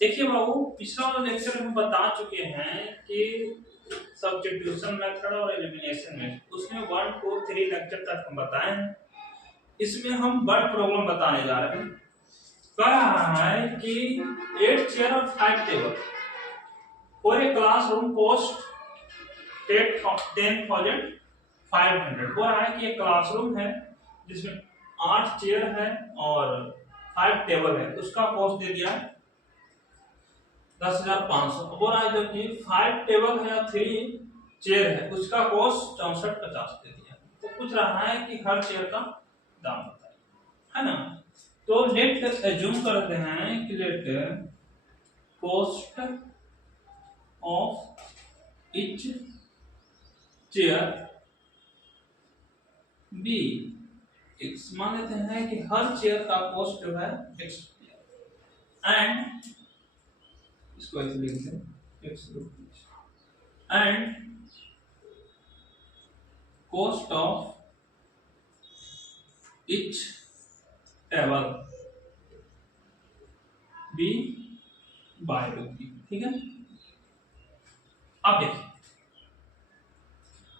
देखिए बाबू, पिछला वाला लेक्चर में हम बता चुके हैं कि सब्स्टिट्यूशन मेथड और एलिमिनेशन मेथड, उसमें 1 2 3 लेक्चर तक हम बताए हैं। इसमें हम वर्ड प्रॉब्लम बताने जा रहे हैं। कह रहा है कि 8 चेयर और 5 table for a classroom cost 10,500। वो रहा है कि एक क्लासरूम है जिसमें 8 चेयर है और 5 टेबल है, उसका कॉस्ट दे दिया है 10,500। वो रहा है जो कि 5 टेबल है या 3 चेयर है, उसका कॉस्ट 6450 दे दिया। तो पूछ रहा है कि हर चेयर का दाम बताइए, है ना। तो लेट एज्यूम करते हैं कि let cost of each chair be x. मान लेते हैं कि हर चेयर का कॉस्ट जो है एक्स एंड इसको ऐसे लिखते हैं x and cost of each table be y rupee. ठीक है। अब देखिए,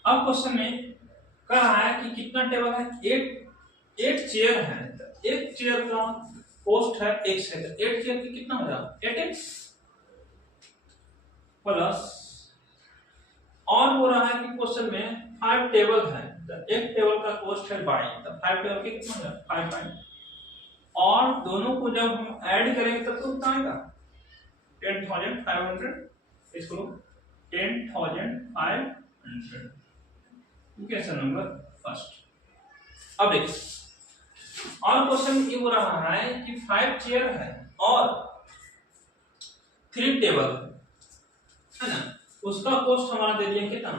अब क्वेश्चन में कह रहा है कि कितना टेबल है, 8 चेयर है। तो एक चेयर का कॉस्ट है x है, तो 8 चेयर की कितना हो जाएगा 8x प्लस, और हो रहा है कि क्वेश्चन में 5 टेबल है, तो एक टेबल का कॉस्ट है y, तो 5 टेबल के कितना हो जाएगा 5 और दोनों को जब हम ऐड करेंगे तब तो कितना आएगा 10,500। इसको 10,500 इक्वेशन नंबर फर्स्ट। अब देखिए, और क्वेश्चन ये हो रहा है कि 5 चेयर है और 3 टेबल है ना, उसका कॉस्ट हमारा दे दिया कितना।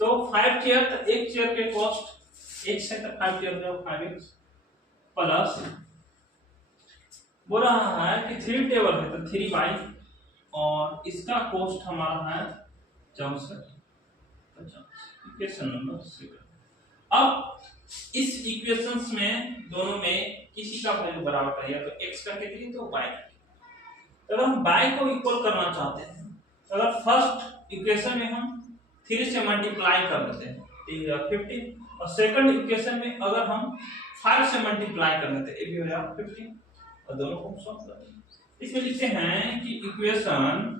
तो 5 चेयर, तो एक चेयर के कॉस्ट x है, तो 5 चेयर का 5x प्लस बोल रहा है कि 3 टेबल है तो 3y और इसका कॉस्ट हमारा है 6450। Equation number 6। अब इस इक्वेशंस में दोनों में किसी का वैल्यू बराबर चाहिए, तो x का कितनी तो y का। तो अगर हम y को इक्वल करना चाहते हैं, तो अगर फर्स्ट इक्वेशन में हम 3 से मल्टीप्लाई कर देते हैं तो ये 15, और सेकंड इक्वेशन में अगर हम 5 से मल्टीप्लाई कर देते हैं ये भी हो जाएगा 15, और दोनों को सॉल्व कर देंगे। इसमें लिखते हैं कि इक्वेशन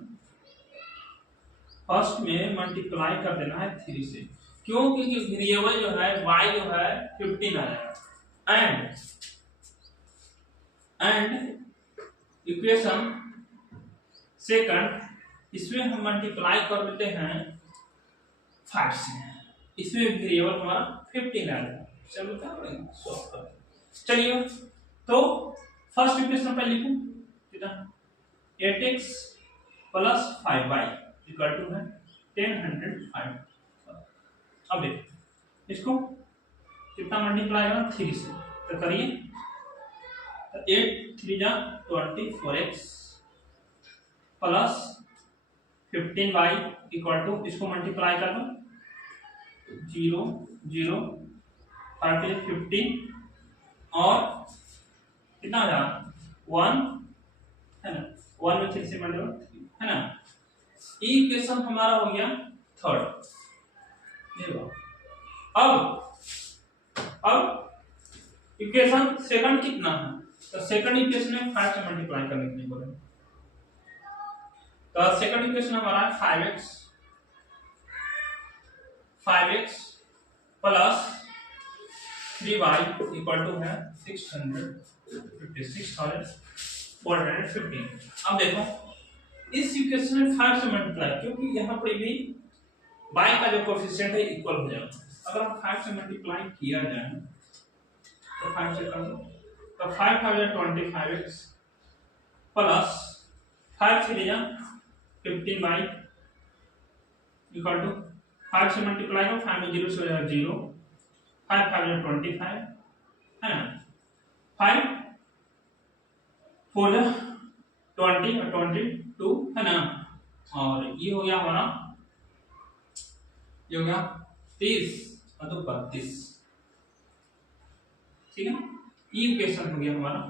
फर्स्ट में मल्टीप्लाई कर देना है 3 से, क्योंकि वेरिएबल जो है y जो है 15 आ जाएगा, एंड इक्वेशन सेकंड इसमें हम मल्टीप्लाई कर देते हैं 5 से, इसमें वेरिएबल हमारा 15 आ जाएगा। चलो क्या करेंगे सॉल्व कर। चलिए, तो फर्स्ट इक्वेशन पर लिखूं कितना 8x plus 5y equal to है 10,500। अब देखिए इसको कितना मल्टीप्लाई करना 3 से, तो करिए, तो 8 3 जा 24x plus 15y equal to, इसको मल्टीप्लाई कर दो 0 0 5 15 और कितना आ जाएगा 1 है ना, 1 में 3 से मल्टीप्लाई है ना। इक्वेशन हमारा हो गया थर्ड। अब इक्वेशन सेकंड कितना है, तो सेकंड इक्वेशन में 5 से मल्टीप्लाई करने के लिए बोले, तो सेकंड इक्वेशन हमारा है 5x plus 3y equal to है 656,415। अब देखो इस इक्वेशन में 5 से मल्टीप्लाई, क्योंकि यहाँ पर भी y का जो कोएफिशिएंट है इक्वल हो जाएगा। अगर हम 5 से मल्टीप्लाई किया जाए तो 5 से कर दो, तो 5 25x प्लस 5 3 जा 15y इक्वल टू 5 से मल्टीप्लाई करो, 5 में 0 से हो जाएगा 0, 5 5 25 है ना, 5 4 20 और 22 है ना, और ये हो गया हमारा, ये हो गया 30 और 2 32। ठीक है, ये इक्वेशन हो गया हमारा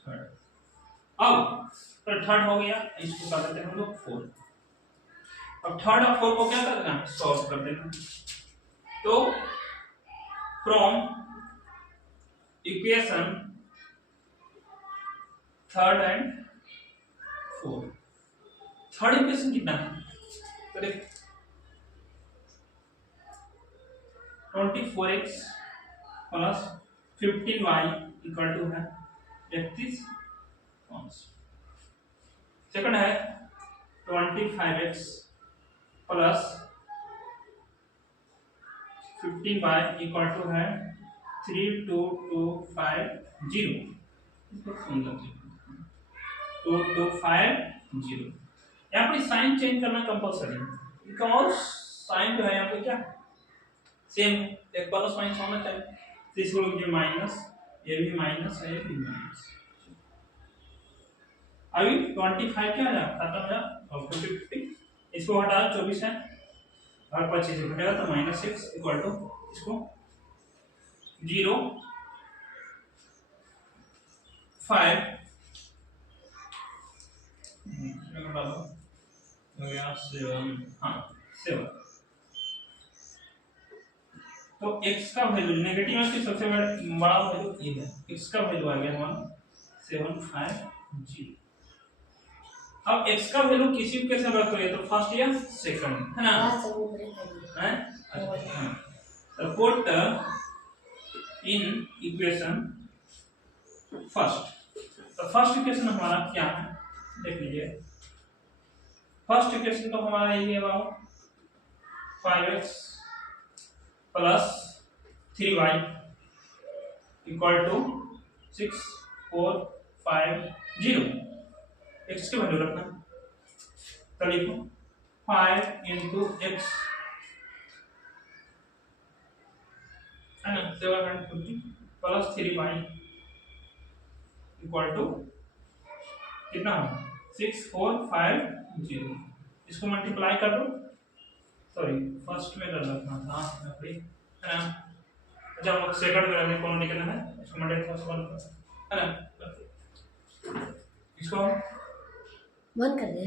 थर्ड। अब तो थर्ड हो गया, इसको कर देते हैं हम लोग 4। अब थर्ड और 4 को क्या कर देना, सॉल्व कर देना। तो from equation third and 4, third equation कितना है, तो देख 24x plus 15y equal to है 31। सेकंड है 25x plus 15y equal to है 32250। इसको सुंदर 2250। यहाँ पर साइन चेंज करना कंपलसरी है, बिकॉज साइन जो है यहाँ पे क्या सेम है, एक प्लस माइनस होना चाहिए। तो इसको लिखिए माइनस, ये भी माइनस है, ये भी माइनस। अभी 25 क्या आ जाए खत्म हो जाए और 50, इसको हटा 24 है और 25 घटेगा तो -6 इक्वल टू इसको 0 5 7। तो x का वैल्यू नेगेटिव है, सबसे बड़ा वैल्यू ये है, x का वैल्यू आ गया हमारा 750। अब x का वैल्यू किसी भी कैसे रख रहे तो फर्स्ट या सेकंड है ना, हैं तो पुट इन इक्वेशन फर्स्ट। तो फर्स्ट इक्वेशन हमारा क्या है देख लीजिए। फर्स्ट इक्वेशन तो हमारा ये है 5x plus 3y equal to 6 4 5 0। x की वैल्यू रखना, तो लिखो 5 इंटू x है ना 750 प्लस 3y इक्वल टू कितना 6 4 5 0। इसको मल्टीप्लाई कर दो, सॉरी फर्स्ट में कर रखना था है ना, अच्छा हम लोग सेकंड में रखने कौन लिखना है, इसको मल्टीप्लाई है ना, इसको 1 कर दे।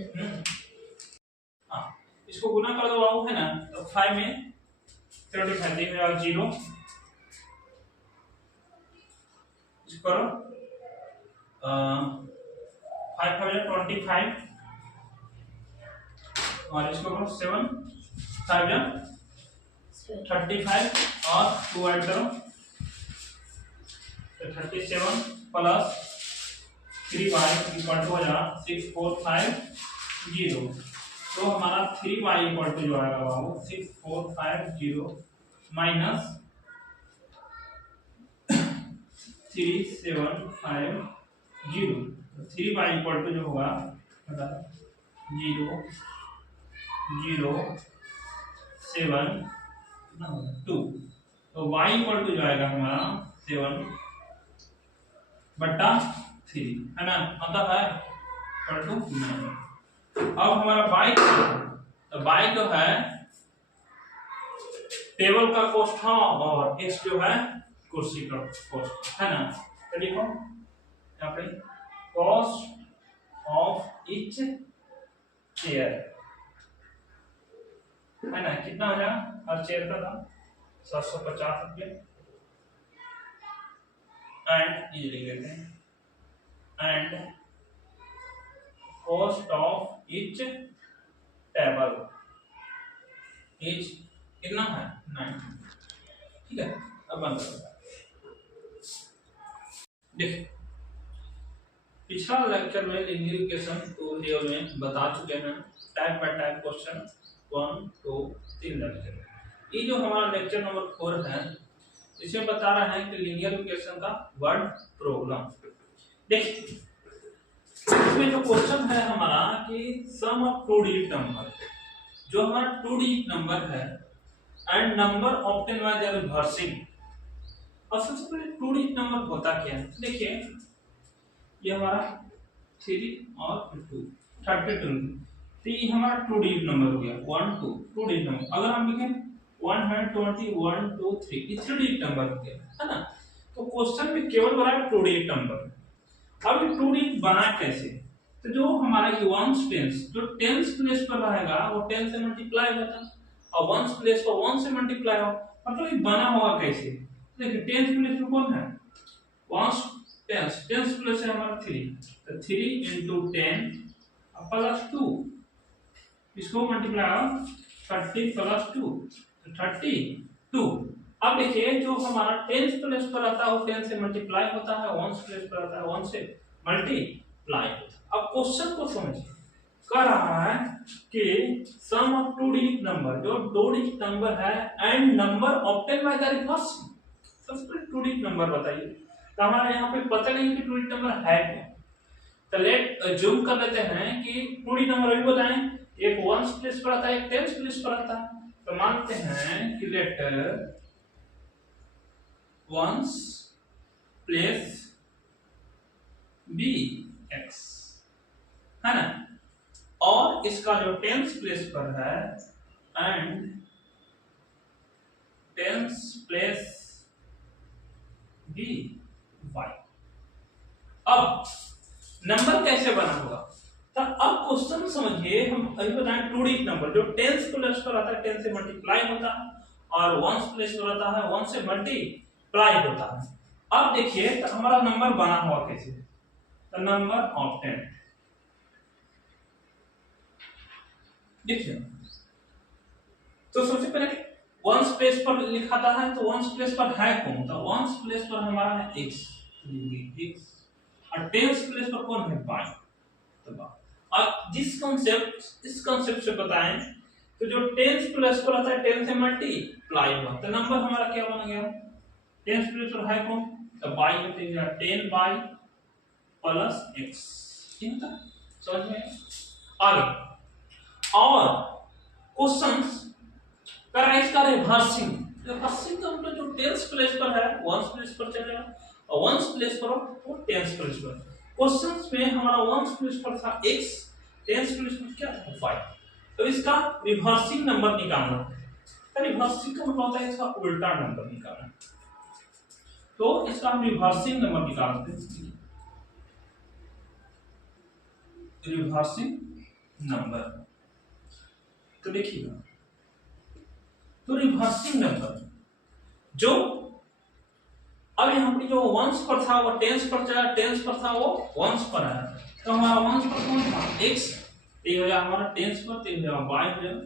हाँ इसको गुना कर दो बाबू है ना, तो 5 में 35 और 0 इसको करो 5 25 और इसको करो 7 5 35 और 2 ऐड करो तो 37 प्लस 3y इक्वल टू हो जाएगा 6 4 5 0। तो हमारा 3y इक्वल टू जो आएगा बाबू 6 4 5 0 माइनस 3 7 5 0। 3y इक्वल टू जो होगा 0 0 7 2। तो y इक्वल टू जो आएगा हमारा 7 बट्टा 3 है ना, मतलब है इक्वल टू 9। अब हमारा y तो y जो है टेबल का कॉस्ट है और x जो है कुर्सी का कॉस्ट है ना, तो लिखो यहाँ पे कॉस्ट ऑफ ईच चेयर है ना, कितना हो जाएगा हर चेयर का दाम 750 रुपये। एंड ये लिख लेते हैं and cost of each table each कितना है 9। ठीक है अब बंद करो। देखिए पिछला लेक्चर में लीनियर इक्वेशन 2 वीडियो में बता चुके हैं type bye type question 1 2 3 lecture. ये जो हमारा लेक्चर नंबर 4 है इसमें बता रहा है कि लीनियर इक्वेशन का वर्ड प्रॉब्लम। देखिए इसमें जो क्वेश्चन है हमारा कि सम ऑफ 2 डिजिट नंबर, जो हमारा 2 डिजिट नंबर है and number obtain bye there reversing. अब सबसे पहले 2 डिजिट नंबर होता क्या है, देखिए ये हमारा 3 और 2 32। तो ये हमारा 2 डिजिट नंबर हो गया 1 2 2 डिजिट नंबर। अगर हम लिखें 120 1 2 3 ये 3 डिजिट नंबर हो गया है ना। तो क्वेश्चन में केवल बना है 2 डिजिट नंबर। अब ये 2 डिजिट बना कैसे, तो जो हमारा ये वंस टेंस जो टेंस प्लेस पर रहेगा वो 10 से मल्टीप्लाई होता और वंस प्लेस पर 1 से मल्टीप्लाई हो, मतलब ये बना होगा कैसे? देखिए टेंस प्लेस में कौन है? वंस टेंस, टेंस प्लेस है हमारा 3, तो 3 into 10 प्लस 2, इसको मल्टीप्लाई हो 30 प्लस 2 32। अब देखिए जो हमारा टेंस प्लेस पर आता है वो 10 से मल्टीप्लाई होता है, वंस प्लेस पर आता है 1 से मल्टीप्लाई होता है। अब क्वेश्चन को समझिए, कह रहा है कि सम ऑफ टू डिजिट नंबर, जो दो डिजिट नंबर है and number obtain by the reversing, सबसे पहले टू डिजिट नंबर बताइए। तो हमारा यहाँ पे पता नहीं कि टू डिजिट नंबर है क्या, तो लेट जूम कर लेते हैं कि टू डिजिट नंबर अभी बताएं, एक वंस प्लेस पर आता है, एक टेंस प्लेस पर आता है। तो मानते हैं कि let ones place be x, है ना, और इसका जो टेंस प्लेस पर है and tens place be y. अब नंबर कैसे बना होगा? तो अब क्वेश्चन समझिए, हम अभी बताएं टू डिजिट नंबर जो टेंस प्लेस पर आता है 10 से मल्टीप्लाई होता है और वंस प्लेस पर आता है 1 से मल्टीप्लाई होता है। अब देखिए तो हमारा नंबर बना हुआ कैसे? तो नंबर ऑफ 10, देखिए तो सबसे पहले वंस प्लेस पर लिखाता है, तो वंस प्लेस पर है कौन? तो वंस प्लेस पर हमारा है x, और टेंस प्लेस पर कौन है? y। तो अब इस कांसेप्ट से बताएं तो जो टेंस प्लेस पर आता है 10 से मल्टीप्लाई हुआ, तो नंबर हमारा क्या बन गया? टेंस प्लेस पर है कौन? तो y होते हैं 10y प्लस x, ठीक है, समझ में आगे। और क्वेश्चंस कर रहा है इसका रिवर्सिंग, रिवर्सिंग का मतलब जो टेंस प्लेस पर है वंस प्लेस पर चलेगा और वंस प्लेस पर वो टेंस प्लेस पर। क्वेश्चंस में हमारा वंस प्लेस पर था x, टेंस प्लेस पर क्या था? y। तो इसका रिवर्सिंग नंबर निकालना, तो रिवर्सिंग का मतलब होता है इसका उल्टा नंबर निकालना। तो इसका हम रिवर्सिंग नंबर निकालते हैं, रिवर्सिंग नंबर। तो देखिएगा, तो रिवर्सिंग नंबर जो अब यहाँ पे जो वंस पर था वो टेंस पर चला, टेंस पर था वो वंस पर आया, तो हमारा वंस पर कौन था? x, ये हो गया हमारा टेंस पर, तो ये हो y हो जाएगा,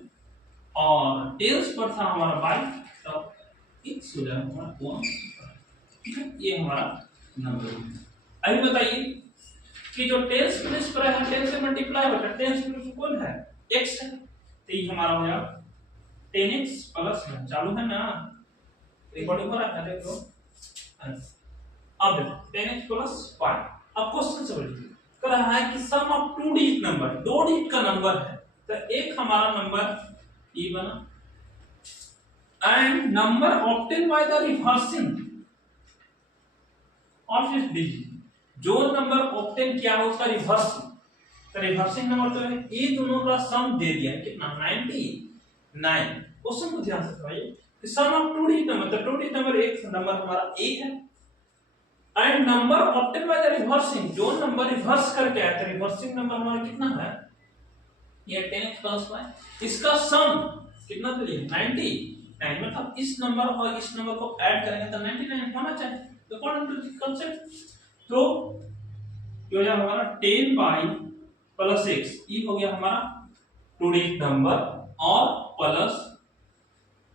और टेंस पर था हमारा y, तो x हो जाएगा हमारा 1, ठीक है, ये हमारा नंबर है। अभी बताइए कि जो टेंस प्लेस पर है 10 से मल्टीप्लाई होता है, टेंस प्लेस कौन है? x है, तो ये हमारा हो जाएगा 10x प्लस 1। चालू है ना, रिकॉर्डिंग हो रहा है, देखो। अब 10x प्लस 5। अब क्वेश्चन समझिए, कह रहा है कि सम ऑफ टू डिजिट नंबर, दो डिजिट का नंबर है, तो एक हमारा नंबर ये बना and number obtain by the reversing of इस डिजिट, जो नंबर ऑब्टेन किया है उसका रिवर्सिंग, तो रिवर्सिंग नंबर तो है ये दोनों का सम दे दिया कितना? 99। क्वेश्चन को ध्यान से समझिए कि सम ऑफ टू डिजिट नंबर, तो टू डिजिट नंबर एक नंबर हमारा a है and number obtain by the reversing, जो नंबर रिवर्स करके आया, तो रिवर्सिंग नंबर हमारा कितना है? ये 10x प्लस y, इसका सम कितना तो ये 99, मतलब इस नंबर और इस नंबर को ऐड करेंगे तो 99 होना चाहिए, तो अकॉर्डिंग टू द कांसेप्ट। तो ये हो जाएगा हमारा 10y प्लस x, ये हो गया हमारा टू डिजिट नंबर और plus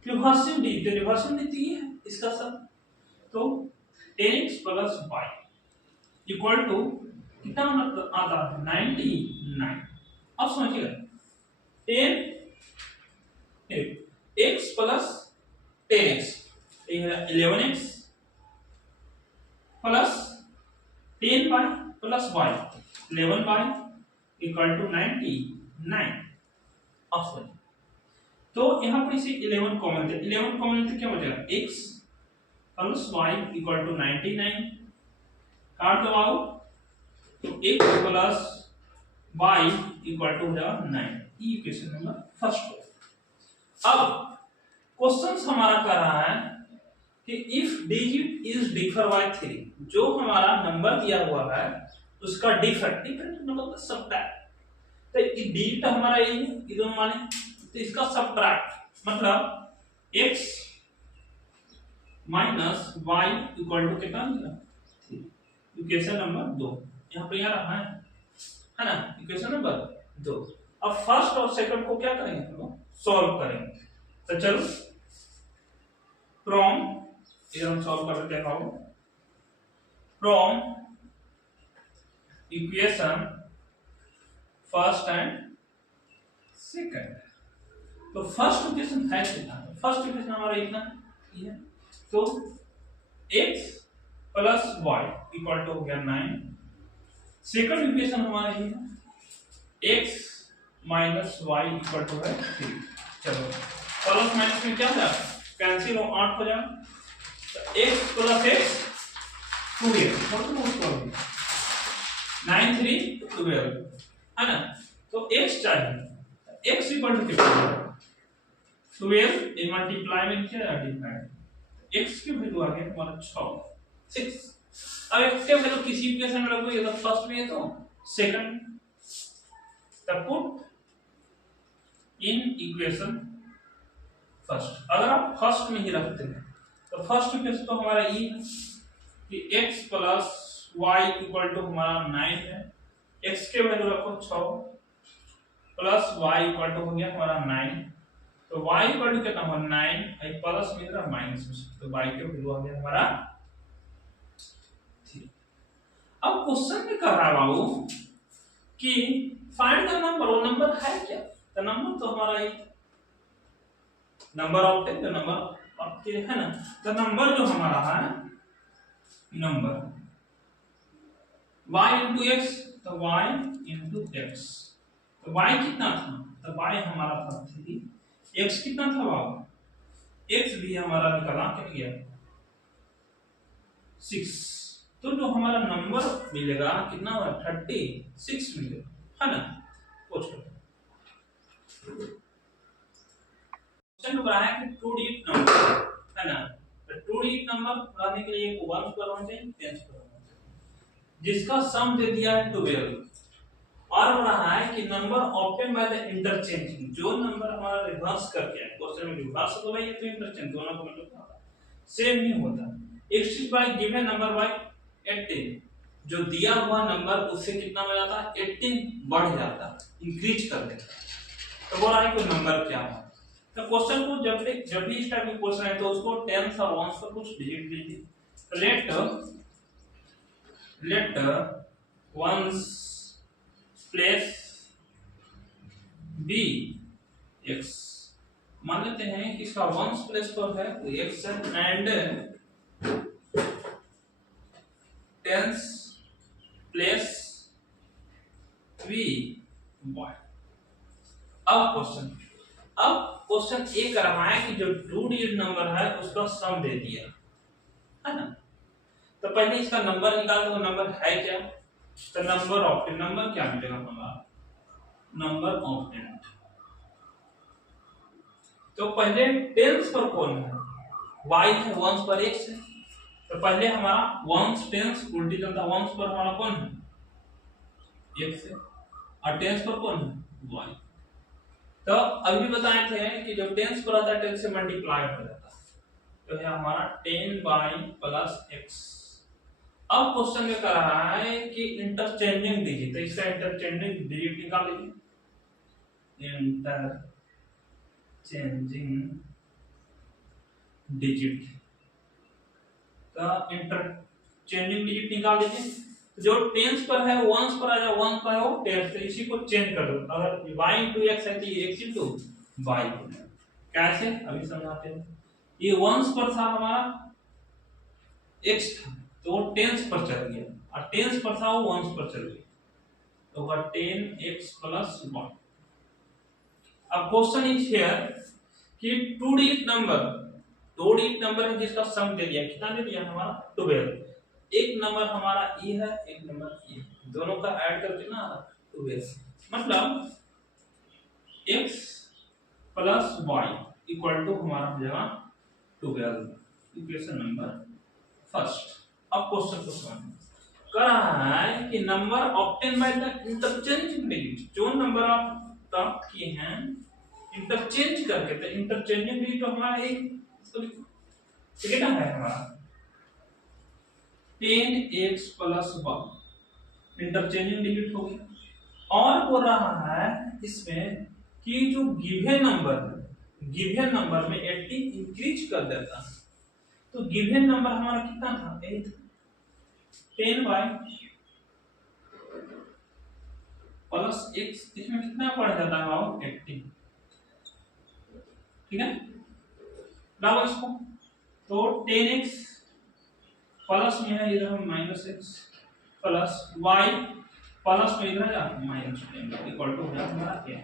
reversing digit, reversing digit ये है इसका सम, तो 10x plus y equal to कितना आता है? 99। अब समझिएगा 10x plus 10x, 11x plus 10y plus y, 11y equal to 99। अब समझिए, तो यहाँ पर इसे 11 कॉमन थे, 11 कॉमन थे क्या हो जाएगा? x plus y equal to 99, काट दो आओ, तो x plus y equal to हो जाएगा 9। ये इक्वेशन नंबर फर्स्ट। अब क्वेश्चन हमारा कह रहा है कि if digit is differ by 3, जो हमारा नंबर दिया हुआ है उसका डिफरेंट मतलब सब्ट्रैक्ट। तो ये डिजिट हमारा ये है, ये दोनों माने, तो इसका सब्ट्रैक्ट मतलब x minus y equal to कितना मिला, इक्वेशन नंबर 2 यहाँ पे यार है ना, इक्वेशन नंबर 2। अब फर्स्ट और सेकंड को क्या करेंगे हम लोग, सॉल्व करेंगे। तो चलो फ्रॉम, ये हम सॉल्व कर देते हैं, from equation first and second. तो फर्स्ट इक्वेशन है कितना, फर्स्ट इक्वेशन हमारा इतना ये है, तो x plus y equal to हो गया 9। सेकंड इक्वेशन हमारा ये है x minus y equal to है 3। चलो प्लस माइनस में क्या है, कैंसिल हो 8 हो जाए, तो x प्लस x 2x 9 3 12 है ना। तो x चाहिए, x इक्वल टू कितना 12 इन मल्टीप्लाई में क्या डिवाइड, x की वैल्यू आ गई हमारा 6। अब x की वैल्यू किसी इक्वेशन में लगो, ये तो फर्स्ट में है तो सेकंड, तब पुट इन इक्वेशन फर्स्ट। अगर आप फर्स्ट में ही रखते हैं तो फर्स्ट इक्वेशन तो हमारा ये है कि x plus y equal to हमारा 9 है, x के वैल्यू रखो 6 प्लस y इक्वल टू हो गया हमारा 9, तो y इक्वल टू कितना हुआ 9, प्लस में इधर माइनस में, तो y के वैल्यू आ गया हमारा 3। अब क्वेश्चन में कह रहा बाबू कि फाइंड द नंबर, वो नंबर है क्या, तो नंबर तो हमारा ये नंबर ऑफ टेन, तो नंबर ऑफ के है ना, तो नंबर जो हमारा है नंबर y into x, तो y into x, तो y कितना था, तो y हमारा था 3, x कितना था बाबू, x भी हमारा निकला क्या गया 6, तो जो हमारा नंबर मिलेगा कितना होगा 36 मिलेगा, है ना। क्वेश्चन नंबर है कि 2 डिजिट नंबर है ना, तो 2 डिजिट नंबर बनाने के लिए 1 पर होना चाहिए, 10 पर होना चाहिए, जिसका सम दे दिया है 12, और हो रहा है कि number obtain by the interchanging, जो नंबर हमारा रिवर्स करके है क्वेश्चन में, रिवर्स तो भाई ये तो इंटरचेंज दोनों का मतलब सेम नहीं होता, x bye given number by 18, जो दिया हुआ नंबर उससे कितना हो जाता है 18 बढ़ जाता है, इंक्रीज कर देता है, तो बोल रहा है कि नंबर क्या है। तो क्वेश्चन को जब भी इस टाइप के क्वेश्चन है तो उसको 10 और 1 पर कुछ डिजिट दीजिए, तो let ones place be x, मान लेते हैं कि इसका वंस प्लेस पर है तो x and tens place v y। अब क्वेश्चन ये कर रहा है कि जो 2 डिजिट नंबर है उसका सम दे दिया है ना, तो पहले इसका नंबर निकाल दो, नंबर है क्या, तो नंबर ऑफ टेन, नंबर क्या मिलेगा हमारा नंबर ऑफ टेन, तो पहले टेंस पर कौन है y है, वंस पर x है, तो पहले हमारा वंस टेंस उल्टी चलता, वंस पर हमारा कौन है x है, और टेंस पर कौन है y। तो अभी बताए थे कि जो टेंस पर आता है 10 से मल्टीप्लाई हो जाता है, तो है हमारा 10 बाई प्लस x। अब क्वेश्चन में कर रहा है कि इंटरचेंजिंग डिजिट, तो इसका इंटरचेंजिंग डिजिट निकाल लीजिए, इंटरचेंजिंग डिजिट, तो इंटरचेंजिंग डिजिट निकाल लीजिए, जो टेंस पर है वंस पर आ जाए, वन पर है वो टेंस, तो इसी को चेंज कर दो, अगर y into x है तो ये x into y, कैसे अभी समझाते हैं। ये वंस पर था हमारा x था तो वो टेंस पर चल गया, और टेंस पर था वो वंस पर चल गया, तो होगा 10x प्लस 1। अब क्वेश्चन इज हियर कि 2 डिजिट नंबर है जिसका सम दे दिया, कितना दे दिया हमारा 12, एक नंबर हमारा e है, एक नंबर e है, दोनों का ऐड करके ना 12, मतलब x plus y equal to हमारा हो जाएगा 12, इक्वेशन नंबर फर्स्ट। अब क्वेश्चन को समझो, कह रहा है कि number obtain by the interchanging digit, जो नंबर आप प्राप्त किए हैं इंटरचेंज करके, तो इंटरचेंजिंग डिजिट तो हमारा एक कितना है हमारा 10x प्लस 1 इंटरचेंजिंग डिजिट हो गया। और बोल रहा है इसमें कि जो गिवन नंबर में 80 इंक्रीज कर देता है, तो गिवन नंबर हमारा कितना था 8, 10 बाय प्लस x, इसमें कितना पड़ जाता है बाबू 80, ठीक है। डालो इसको, तो 10x प्लस में है इधर minus x plus y plus में इधर है माइनस 10 इक्वल टू हो जाता है हमारा 10।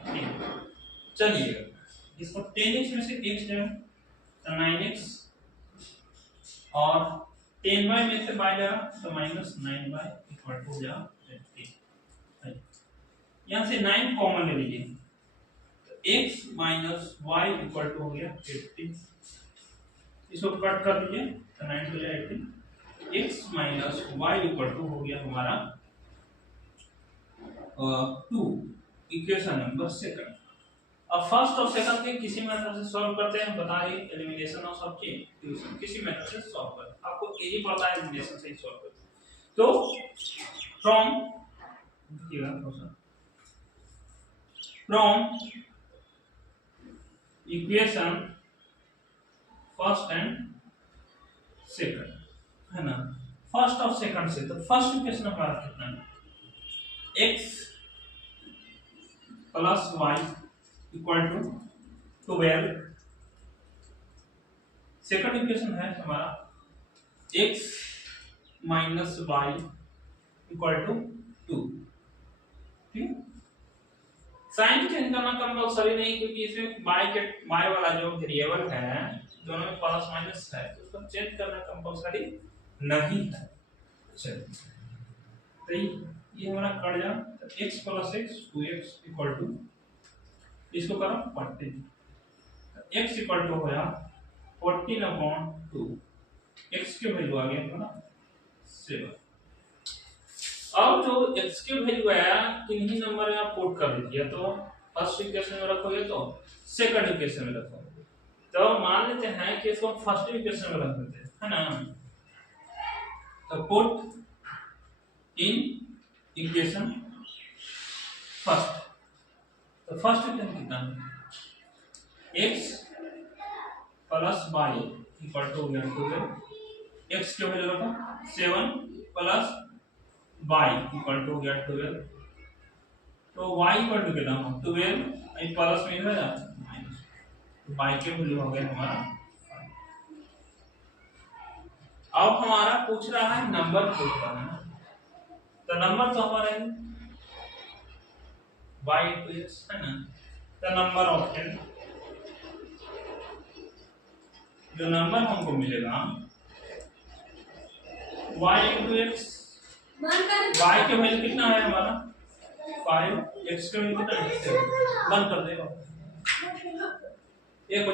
चलिए इसको 10x में से x जाए तो 9x और 10 बाय में से बाय जाएगा तो माइनस 9 बाय इक्वल टू हो जाएगा 10। यहाँ से 9 कॉमन ले लीजिए, तो x minus y equal to हो गया 80, इसको कट कर दीजिए तो 9 हो जाएगा 80, x minus y equal to हो गया हमारा 2, इक्वेशन नंबर सेकंड। अब फर्स्ट और सेकंड के किसी मेथड से सॉल्व करते हैं, बता रही एलिमिनेशन ऑफ सब्सटीट्यूशन किसी मेथड से सॉल्व करते हैं, आपको इजी पड़ता है एलिमिनेशन से ही सॉल्व करते हैं। तो from equation first and second है ना, फर्स्ट और सेकंड से, तो फर्स्ट इक्वेशन हमारा कितना है x plus y equal to 12, second equation है हमारा x minus y equal to 2, ठीक। साइन चेंज करना कंपलसरी नहीं, क्योंकि इसमें y वाला जो वेरिएबल है दोनों में प्लस माइनस है, तो उसको चेंज करना कंपलसरी नहीं है। चलिए तो ये हमारा कट जा, तो x plus x 2x equal to, इसको करो 40, x इक्वल टू हो गया 14/2, x के वैल्यू आ गया हमारा 7। अब जो x के वैल्यू आया किन्हीं नंबर में आप पुट कर दीजिए, तो फर्स्ट इक्वेशन में रखोगे तो सेकंड इक्वेशन में रखोगे, तो मान लेते हैं कि इसको फर्स्ट इक्वेशन में रख देते हैं, है ना। तो पुट इन इक्वेशन फर्स्ट, तो फर्स्ट इक्वेशन कितना है x plus y equal to 12, x के वैल्यू रखो 7 प्लस y इक्वल टू 12, तो y इक्वल टू कितना 12, आई प्लस में इधर माइनस, तो y के वैल्यू हो गया हमारा। अब हमारा पूछ रहा है नंबर पुट करना, तो नंबर तो हमारा है y into x है ना, तो नंबर ऑफ 10, जो नंबर हमको मिलेगा y into x, y के वैल्यू कितना है हमारा 5, x के वैल्यू कितना है 7, बंद कर देगा एक